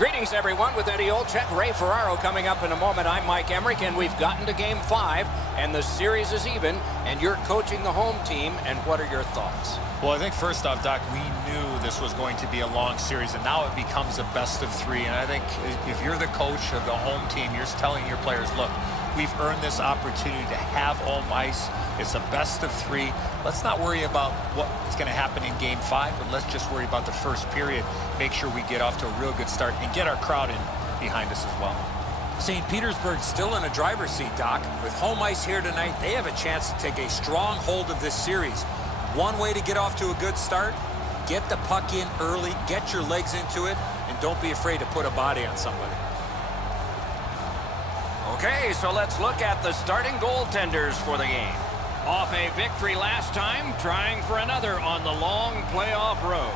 Greetings, everyone, with Eddie Olczyk, Ray Ferraro coming up in a moment. I'm Mike Emmerich, and we've gotten to Game 5, and the series is even, and you're coaching the home team, and what are your thoughts? Well, I think first off, Doc, we knew this was going to be a long series, and now it becomes a best of 3. And I think if you're the coach of the home team, you're telling your players, look, we've earned this opportunity to have home ice. It's a best of 3. Let's not worry about what's going to happen in Game 5, but let's just worry about the first period. Make sure we get off to a real good start and get our crowd in behind us as well. St. Petersburg's still in a driver's seat, Doc. With home ice here tonight, they have a chance to take a strong hold of this series. One way to get off to a good start, get the puck in early, get your legs into it, and don't be afraid to put a body on somebody. Okay, so let's look at the starting goaltenders for the game. Off a victory last time, trying for another on the long playoff road.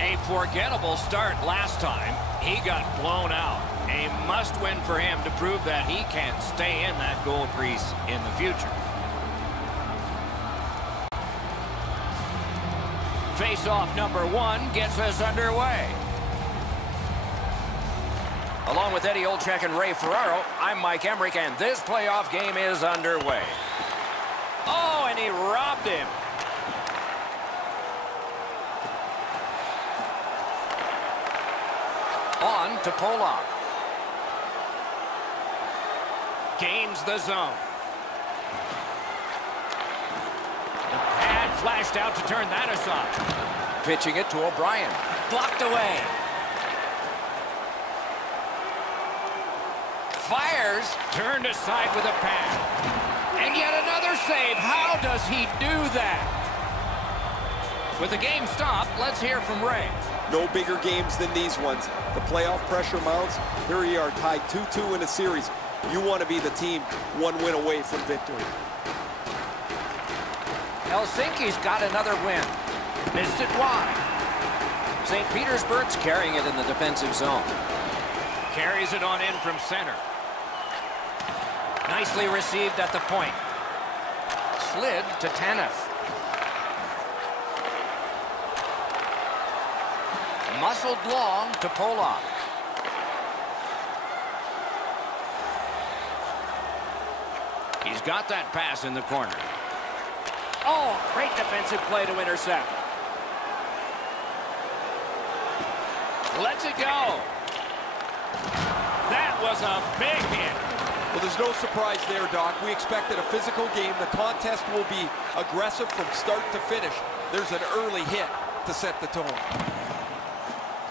A forgettable start last time. He got blown out. A must-win for him to prove that he can stay in that goal crease in the future. Face-off number 1 gets us underway. Along with Eddie Olczyk and Ray Ferraro, I'm Mike Emmerich, and this playoff game is underway. Oh, and he robbed him. On to Polak. Gains the zone. The pad flashed out to turn that aside. Pitching it to O'Brien. Blocked away. Fires, turned aside with a pad. And yet another save. How does he do that? With the game stopped, let's hear from Ray. No bigger games than these ones. The playoff pressure mounts. Here you are tied 2-2 in a series. You want to be the team one win away from victory. Helsinki's got another win. Missed it wide. St. Petersburg's carrying it in the defensive zone. Carries it on in from center. Nicely received at the point. Slid to Tanev. Muscled long to Polak. He's got that pass in the corner. Oh, great defensive play to intercept. Lets it go. That was a big hit. Well, there's no surprise there, Doc. We expected a physical game. The contest will be aggressive from start to finish. There's an early hit to set the tone.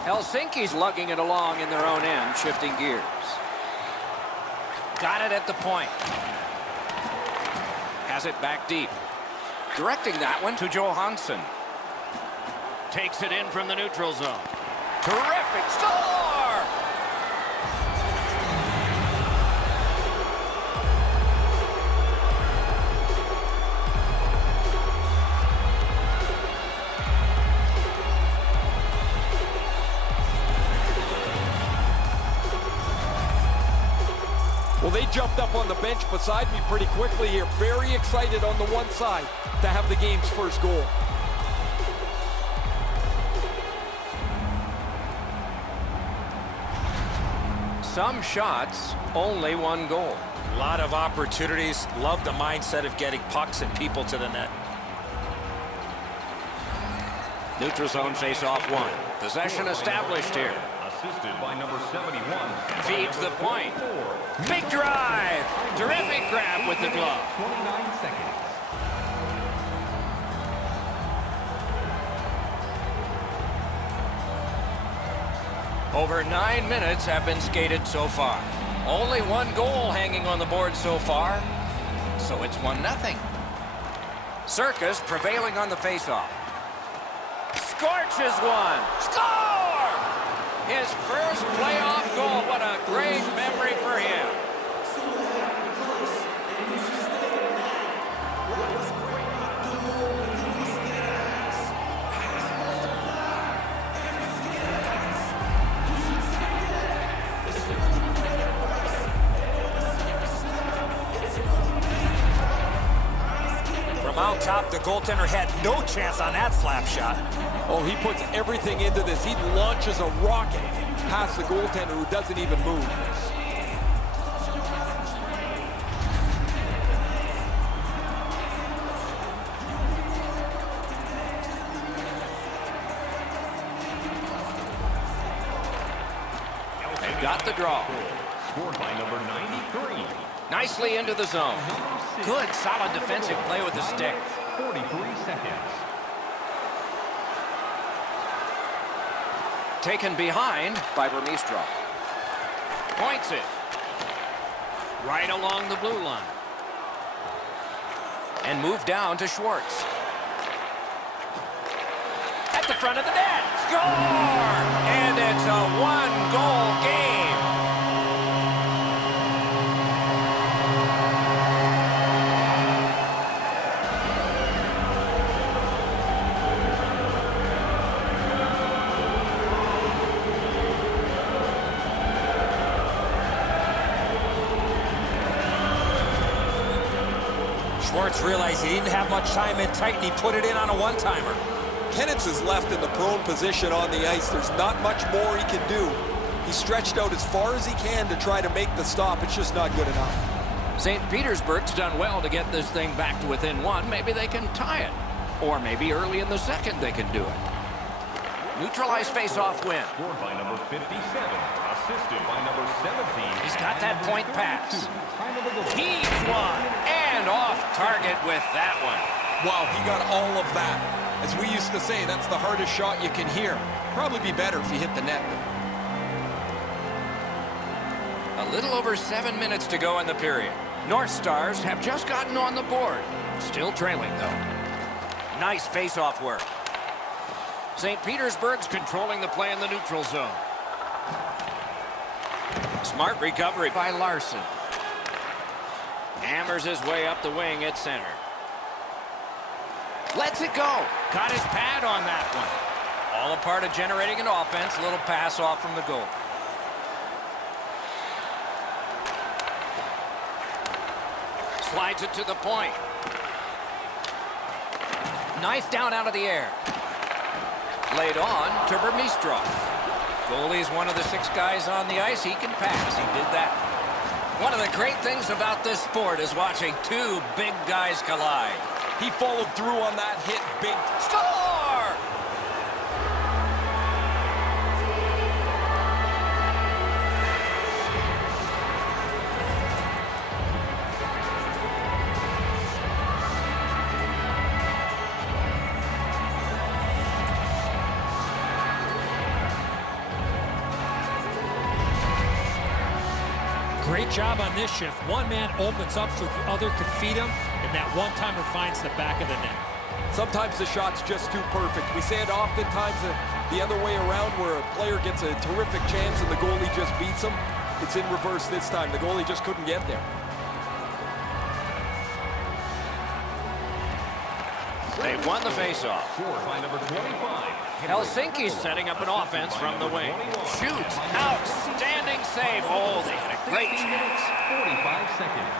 Helsinki's lugging it along in their own end, shifting gears. Got it at the point. Has it back deep. Directing that one to Johansson. Takes it in from the neutral zone. Terrific score! Well, they jumped up on the bench beside me pretty quickly here. Very excited on the one side to have the game's first goal. Some shots, only one goal. A lot of opportunities. Love the mindset of getting pucks and people to the net. Neutral zone face-off 1. Possession established here. Assisted by number 71. Feeds the point. Big drive. Terrific grab with the glove. 29 seconds. Over 9 minutes have been skated so far. Only one goal hanging on the board so far. So it's 1-0. Circus prevailing on the faceoff. Scorches one. Score! His first playoff goal. What a great memory for him. From out top, the goaltender had no chance on that slap shot. Oh, he puts everything into this. He launches a rocket past the goaltender who doesn't even move. They've got the draw. Scored by number 93. Nicely into the zone. Good, solid defensive play with the stick. 43 seconds. Taken behind by Vermeestro. Points it. Right along the blue line. And moved down to Schwartz. At the front of the net. Score! And it's a one-goal game. Schwartz realized he didn't have much time in tight, and he put it in on a one-timer. Kennitz is left in the prone position on the ice. There's not much more he can do. He stretched out as far as he can to try to make the stop. It's just not good enough. St. Petersburg's done well to get this thing back to within one. Maybe they can tie it. Or maybe early in the second they can do it. Neutralized face-off win. Scored by number 57. Assisted by number 17. He's got that point pass. Heaves one. And off target with that one. Wow, he got all of that. As we used to say, that's the hardest shot you can hear. Probably be better if he hit the net. A little over 7 minutes to go in the period. North Stars have just gotten on the board. Still trailing, though. Nice face-off work. St. Petersburg's controlling the play in the neutral zone. Smart recovery by Larson. Hammers his way up the wing at center. Lets it go. Got his pad on that one. All a part of generating an offense. A little pass off from the goal. Slides it to the point. Knife down out of the air. Laid on to Vermeestro. Goalie's one of the 6 guys on the ice. He can pass. He did that. One of the great things about this sport is watching 2 big guys collide. He followed through on that hit big. Score! Great job on this shift. One man opens up so the other could feed him, and that one-timer finds the back of the net. Sometimes the shot's just too perfect. We say it oftentimes the other way around, where a player gets a terrific chance and the goalie just beats him. It's in reverse this time. The goalie just couldn't get there. They've won the faceoff. Scored by number 25. Helsinki's setting up an offense from the wing. Shoots. Outstanding save. Oh, they had a great chance. 45 seconds.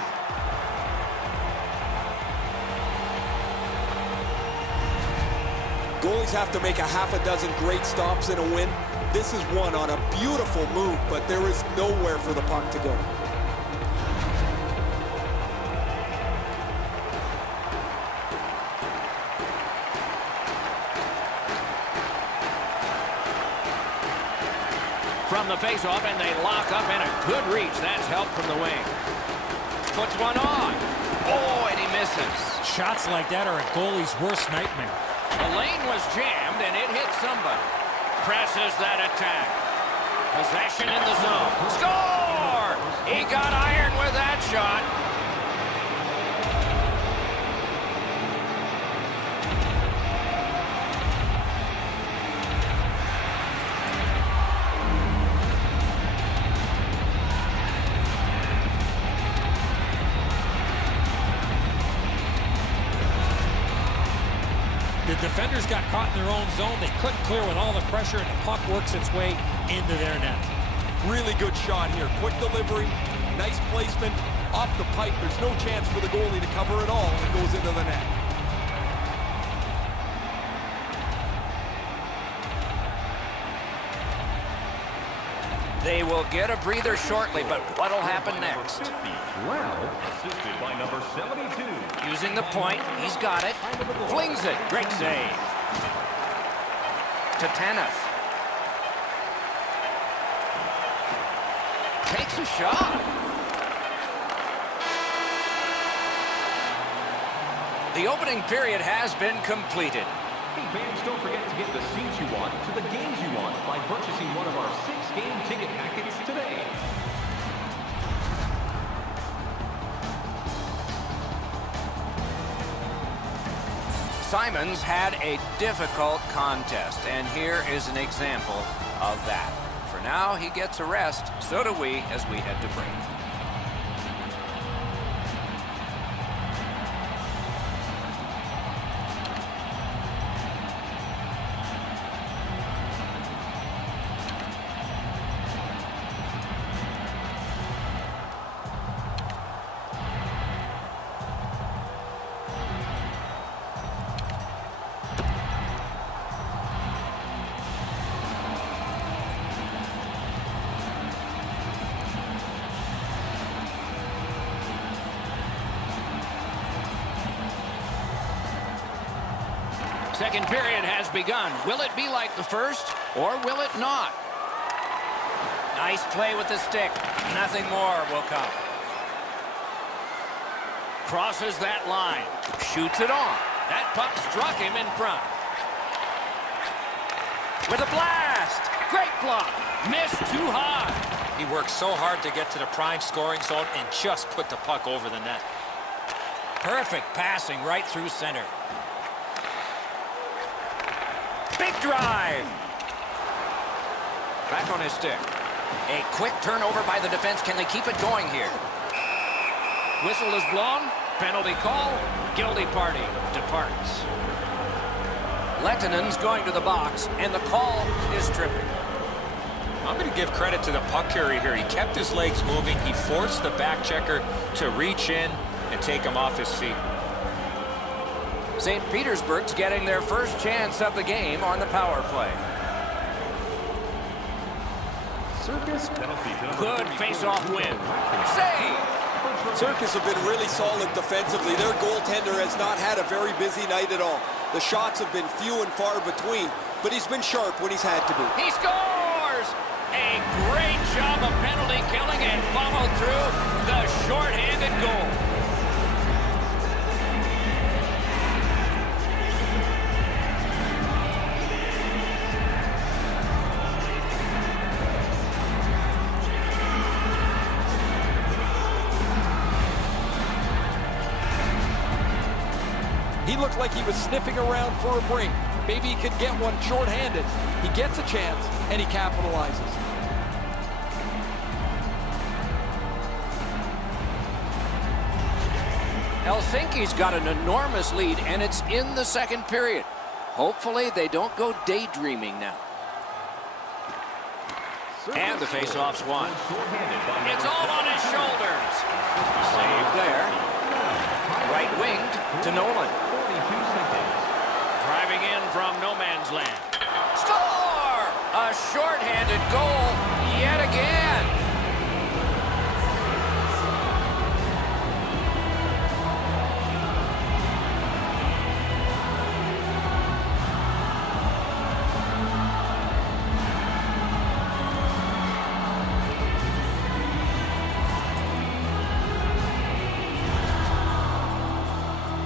Goalies have to make a half a dozen great stops in a win. This is one on a beautiful move, but there is nowhere for the puck to go. From the face-off, and they lock up, and a good reach. That's help from the wing. Puts one on. Oh, and he misses. Shots like that are a goalie's worst nightmare. The lane was jammed, and it hit somebody. Presses that attack. Possession in the zone. Score! He got iron with that shot. The defenders got caught in their own zone. They couldn't clear with all the pressure, and the puck works its way into their net. Really good shot here. Quick delivery, nice placement, off the pipe. There's no chance for the goalie to cover it all, and it goes into the net. They will get a breather shortly, but what'll happen next? Raund, assisted by number 72. Using the point, he's got it. Flings it. Great save. Tatanov. Takes a shot. The opening period has been completed. Hey fans, don't forget to get the seats you want to the games you want by purchasing one of our 6-game ticket packets today. Simons had a difficult contest, and here is an example of that. For now, he gets a rest. So do we as we head to break. Second period has begun. Will it be like the first, or will it not? Nice play with the stick. Nothing more will come. Crosses that line. Shoots it on. That puck struck him in front. With a blast. Great block. Missed too high. He worked so hard to get to the prime scoring zone and just put the puck over the net. Perfect passing right through center. Big drive. Back on his stick. A quick turnover by the defense. Can they keep it going here? Whistle is blown. Penalty call. Guilty party departs. Lettinen's going to the box, and the call is tripping. I'm going to give credit to the puck carrier here. He kept his legs moving. He forced the back checker to reach in and take him off his feet. St. Petersburg's getting their first chance of the game on the power play. Circus penalty. Good face-off win. Save! Circus have been really solid defensively. Their goaltender has not had a very busy night at all. The shots have been few and far between, but he's been sharp when he's had to be. He scores! A great job of penalty killing and followed through the short-handed goal. He looked like he was sniffing around for a break. Maybe he could get one short-handed. He gets a chance, and he capitalizes. Helsinki's got an enormous lead, and it's in the second period. Hopefully, they don't go daydreaming now. And the face-off's won. It's all on his shoulders. Save there. Right-winged to Nolan. Driving in from no man's land. Score! A short-handed goal yet again.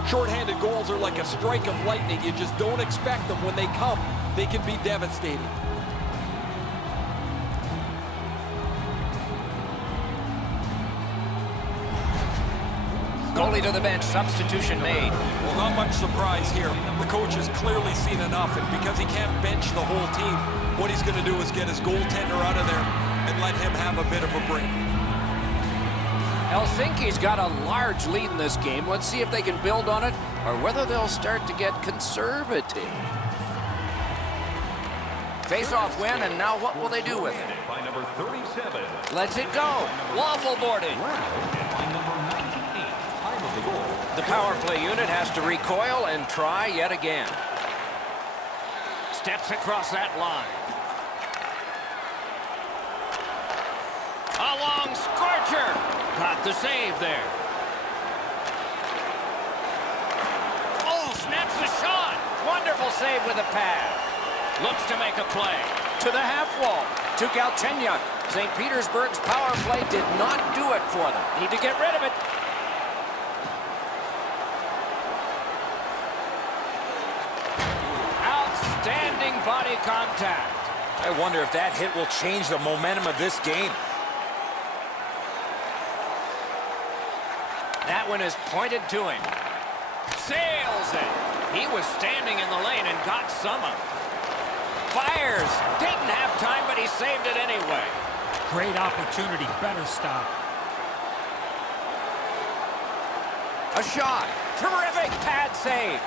Short-handed goals are like a strike of lightning. You just don't expect them. When they come, they can be devastating. Goalie to the bench, substitution made. Well, not much surprise here. The coach has clearly seen enough, and because he can't bench the whole team, what he's going to do is get his goaltender out of there and let him have a bit of a break. Helsinki's got a large lead in this game. Let's see if they can build on it or whether they'll start to get conservative. Face-off win, and now what will they do with it? By number 37. Lets it go. Waffle boarded. By number 98. Time of the goal. The power play unit has to recoil and try yet again. Steps across that line. long scorcher. Got the save there. Oh, snaps the shot. Wonderful save with a pad. Looks to make a play. To the half wall. To Galchenyuk. St. Petersburg's power play did not do it for them. Need to get rid of it. Outstanding body contact. I wonder if that hit will change the momentum of this game. That one is pointed to him. Sails it. He was standing in the lane and got some of it. Fires. Didn't have time, but he saved it anyway. Great opportunity. Better stop. A shot. Terrific pad save.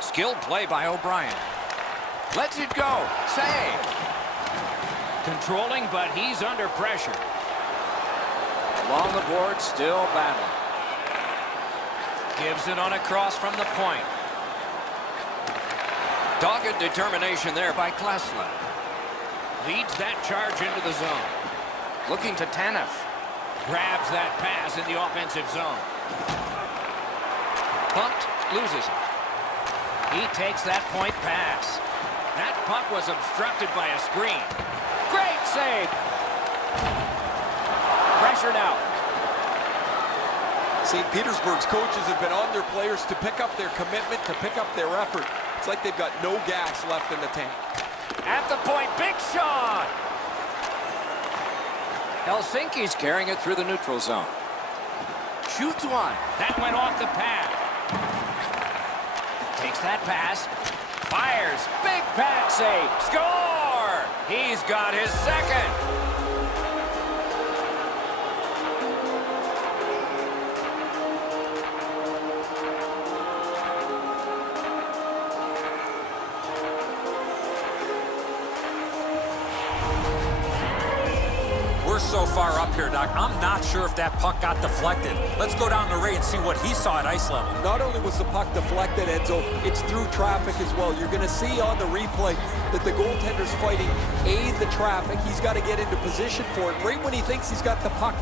Skilled play by O'Brien. Lets it go. Save. Controlling, but he's under pressure. Along the board, still battling. Gives it on a cross from the point. Dogged determination there by Klesla. Leads that charge into the zone. Looking to Tanev. Grabs that pass in the offensive zone. Bumped, loses it. He takes that point pass. That puck was obstructed by a screen. Great save. Pressured out. St. Petersburg's coaches have been on their players to pick up their commitment, to pick up their effort. It's like they've got no gas left in the tank. At the point, big shot. Helsinki's carrying it through the neutral zone. Shoots one. That went off the pad. Takes that pass. Fires. Big pad save. Score! He's got his second. We're so far up here, Doc. I'm not sure if that puck got deflected. Let's go down to Ray and see what he saw at ice level. Not only was the puck deflected, Enzo, it's through traffic as well. You're going to see on the replay that the goaltender's fighting the traffic. He's got to get into position for it. Right when he thinks he's got the puck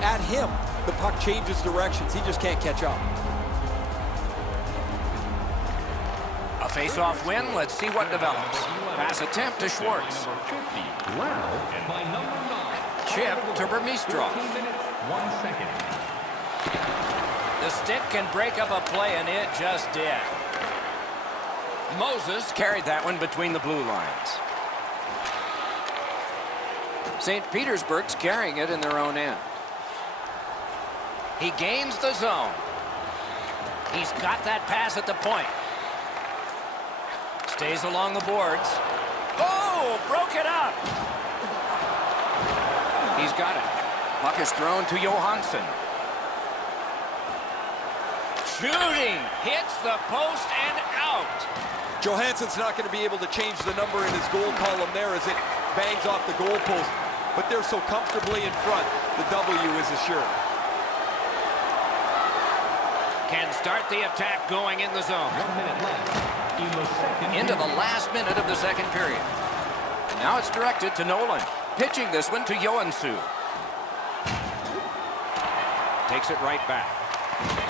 at him, the puck changes directions. He just can't catch up. A face-off win. Let's see what develops. Pass attempt to Schwartz. Chip to Burmistrov. 1 second. The stick can break up a play, and it just did. Moses carried that one between the blue lines. St. Petersburg's carrying it in their own end. He gains the zone. He's got that pass at the point. Stays along the boards. Oh, broke it up. He's got it. Puck is thrown to Johansson. Shooting. Hits the post and out. Johansson's not going to be able to change the number in his goal column there as it bangs off the goal post. But they're so comfortably in front, the W is assured. Can start the attack going in the zone. 1 minute left. Into the last minute of the second period. Now it's directed to Nolan. Pitching this one to Joensuu. Takes it right back.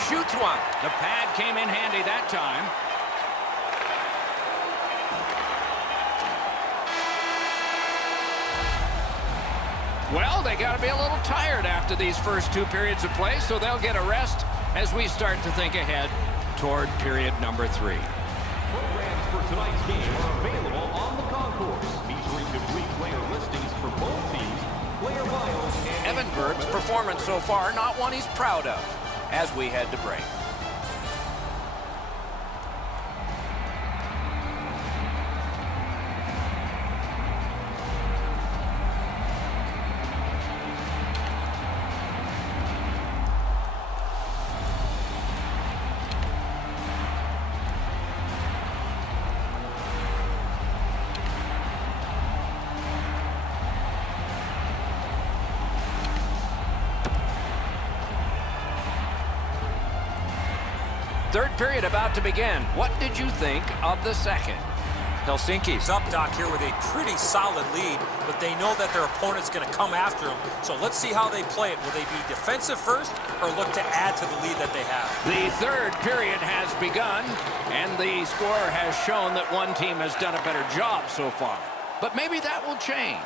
Shoots one. The pad came in handy that time. Well, they got to be a little tired after these first 2 periods of play, so they'll get a rest as we start to think ahead toward period number 3. Programs for tonight's game are available on the concourse, featuring complete player listings for both teams, player bios, and Evanberg's performance so far, not one he's proud of, as we head to break. Third period about to begin. What did you think of the second? Helsinki's up, Doc, here with a pretty solid lead, but they know that their opponent's going to come after them. So let's see how they play it. Will they be defensive first or look to add to the lead that they have? The third period has begun, and the score has shown that one team has done a better job so far. But maybe that will change.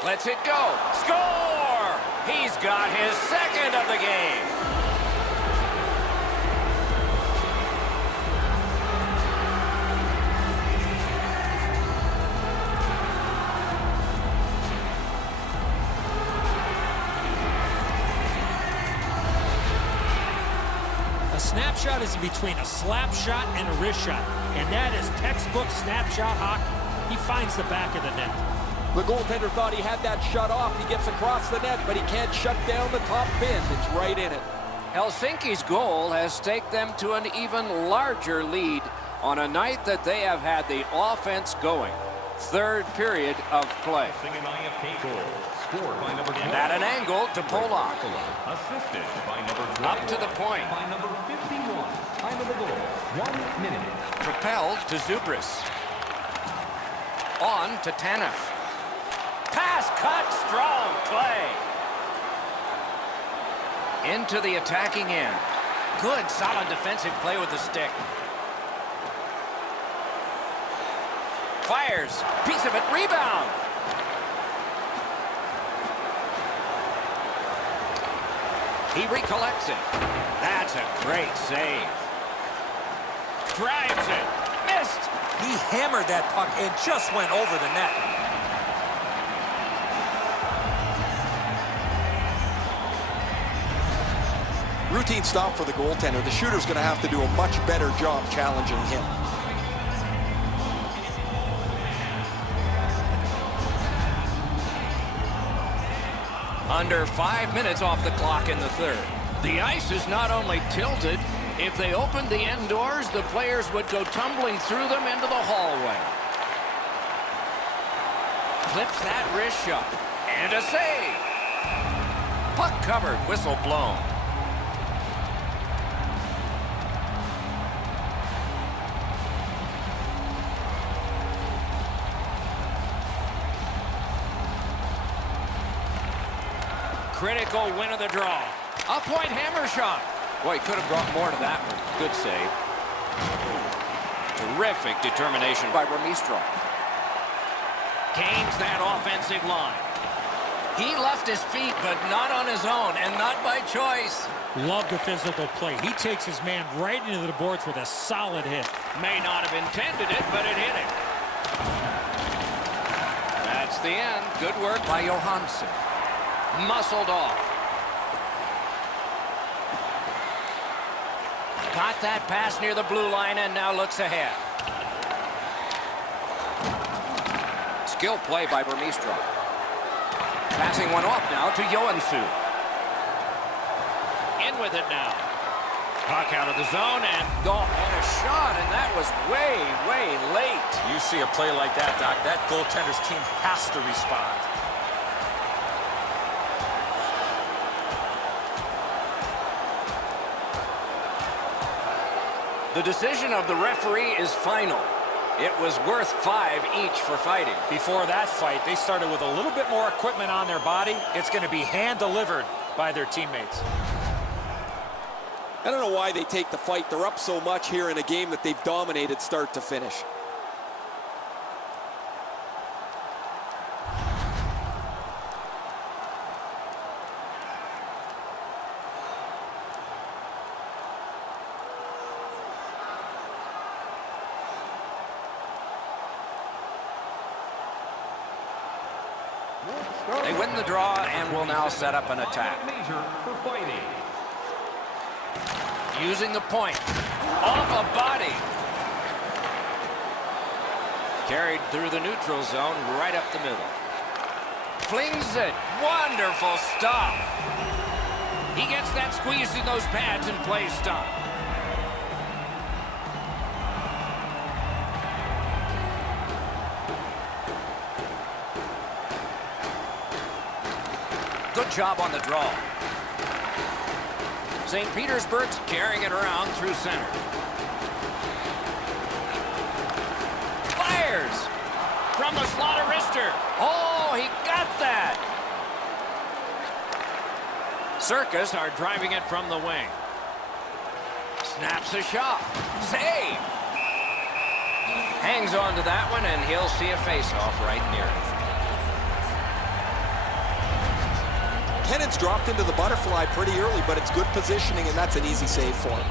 Let's it go. Score! He's got his second of the game. A snapshot is in between a slap shot and a wrist shot, and that is textbook snapshot hockey. He finds the back of the net. The goaltender thought he had that shut off. He gets across the net, but he can't shut down the top fin. It's right in it. Helsinki's goal has taken them to an even larger lead on a night that they have had the offense going. Third period of play. An IFK goal, scored by number 12. At an angle to Polak. Assisted by number 12. Up to the point. By number 51. Time of the goal, 1 minute. Propelled to Zubris. On to Tanev. Pass cut, strong play. Into the attacking end. Good, solid defensive play with the stick. Fires, piece of it, rebound. He recollects it. That's a great save. Drives it, missed. He hammered that puck and just went over the net. Routine stop for the goaltender. The shooter's going to have to do a much better job challenging him. Under 5 minutes off the clock in the third. The ice is not only tilted, if they opened the end doors, the players would go tumbling through them into the hallway. Clips that wrist shot. And a save. Puck covered, whistle blown. Critical win of the draw. A point hammer shot. Boy, he could have brought more to that one. Good save. Terrific determination by Remistro. Gains that offensive line. He left his feet, but not on his own, and not by choice. Love the physical play. He takes his man right into the boards with a solid hit. May not have intended it, but it hit him. That's the end. Good work by Johansson. Muscled off. Got that pass near the blue line and now looks ahead. Skill play by Burmistro. Passing one off now to Johansson. In with it now. Puck out of the zone and a shot, and that was way, way late. You see a play like that, Doc, that goaltender's team has to respond. The decision of the referee is final. It was worth 5 each for fighting. Before that fight, they started with a little bit more equipment on their body. It's going to be hand-delivered by their teammates. I don't know why they take the fight. They're up so much here in a game that they've dominated start to finish. They win the draw and will now set up an attack. Using the point. Off a body. Carried through the neutral zone, right up the middle. Flings it. Wonderful stop. He gets that squeeze in those pads and plays stop. Good job on the draw. St. Petersburg's carrying it around through center. fires. From the slot of wrister. Oh, he got that. Circus are driving it from the wing. Snaps a shot. Save. Hangs on to that one, and he'll see a face-off right near it. Kennan's dropped into the butterfly pretty early, but it's good positioning, and that's an easy save for him.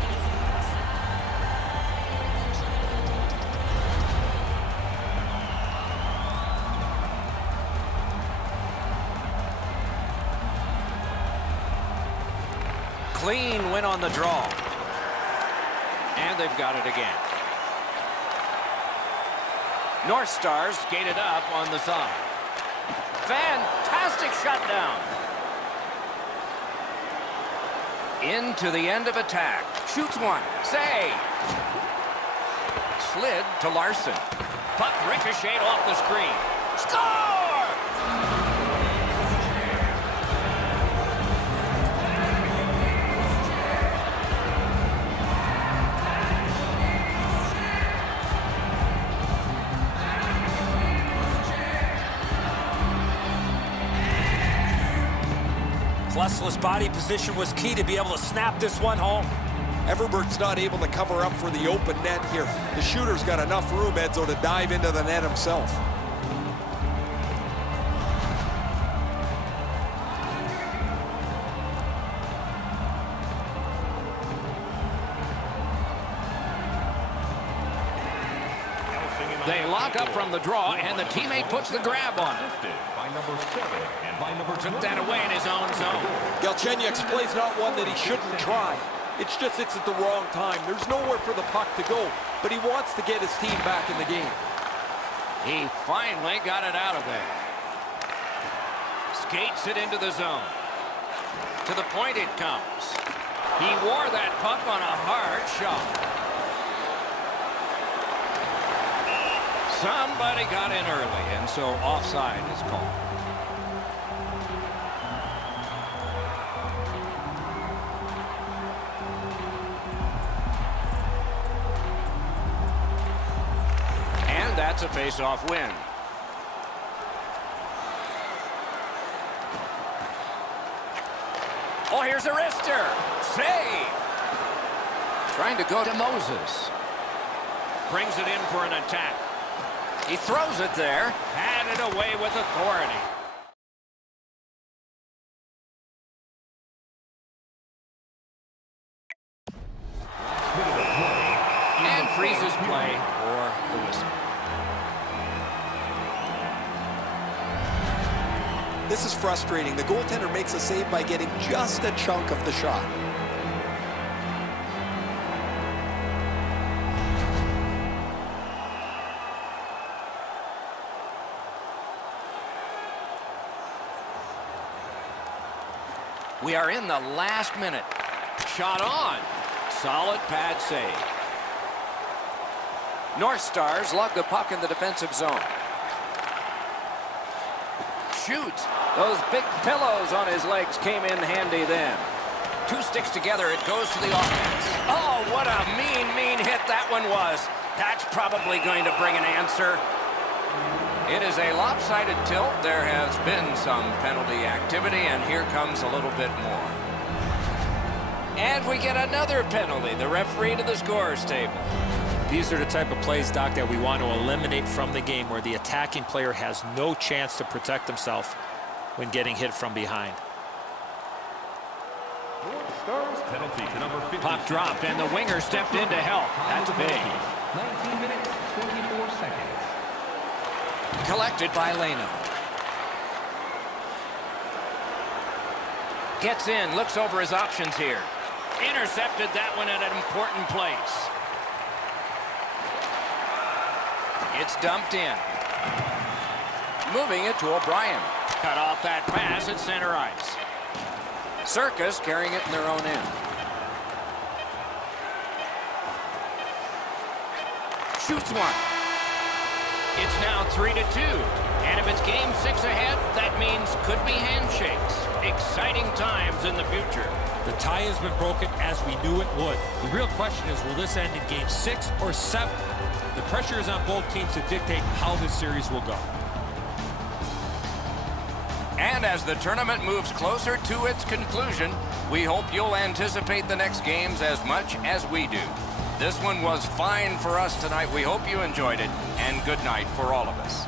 Clean win on the draw. And they've got it again. North Stars skated up on the side. Fantastic shutdown. Into the end of attack. Shoots one. Save. Slid to Larson. Puck ricocheted off the screen. Score! Klesler's body position was key to be able to snap this one home. Everberg's not able to cover up for the open net here. The shooter's got enough room, Edzo, to dive into the net himself. They lock up from the draw, and the teammate puts the grab on it. Took that away in his own zone. Galchenyuk's play's not one that he shouldn't try. It's just it's at the wrong time. There's nowhere for the puck to go, but he wants to get his team back in the game. He finally got it out of there. Skates it into the zone. To the point it comes. He wore that puck on a hard shot. Somebody got in early, and so offside is called. And that's a face-off win. Oh, here's a wrister. Save. Trying to go to Moses. Brings it in for an attack. He throws it there. Had it away with authority. And freezes play for the whistle. This is frustrating. The goaltender makes a save by getting just a chunk of the shot. We are in the last minute. Shot on. Solid pad save. North Stars lug the puck in the defensive zone. Shoots. Those big pillows on his legs came in handy then. Two sticks together, it goes to the offense. Oh, what a mean hit that one was. That's probably going to bring an answer. It is a lopsided tilt. There has been some penalty activity, and here comes a little bit more. And we get another penalty. The referee to the scorer's table. These are the type of plays, Doc, that we want to eliminate from the game, where the attacking player has no chance to protect himself when getting hit from behind. Penalty to number 50. Puck dropped, and the winger stepped in to help. That's big. 19 minutes, 24 seconds. Collected by Leno. Gets in, looks over his options here. Intercepted that one at an important place. It's dumped in. Moving it to O'Brien. Cut off that pass at center ice. Circus carrying it in their own end. Shoots one. It's now 3-2. And if it's game 6 ahead, that means could be handshakes. Exciting times in the future. The tie has been broken as we knew it would. The real question is, will this end in game 6 or 7? The pressure is on both teams to dictate how this series will go. And as the tournament moves closer to its conclusion, we hope you'll anticipate the next games as much as we do. This one was fine for us tonight. We hope you enjoyed it, and good night for all of us.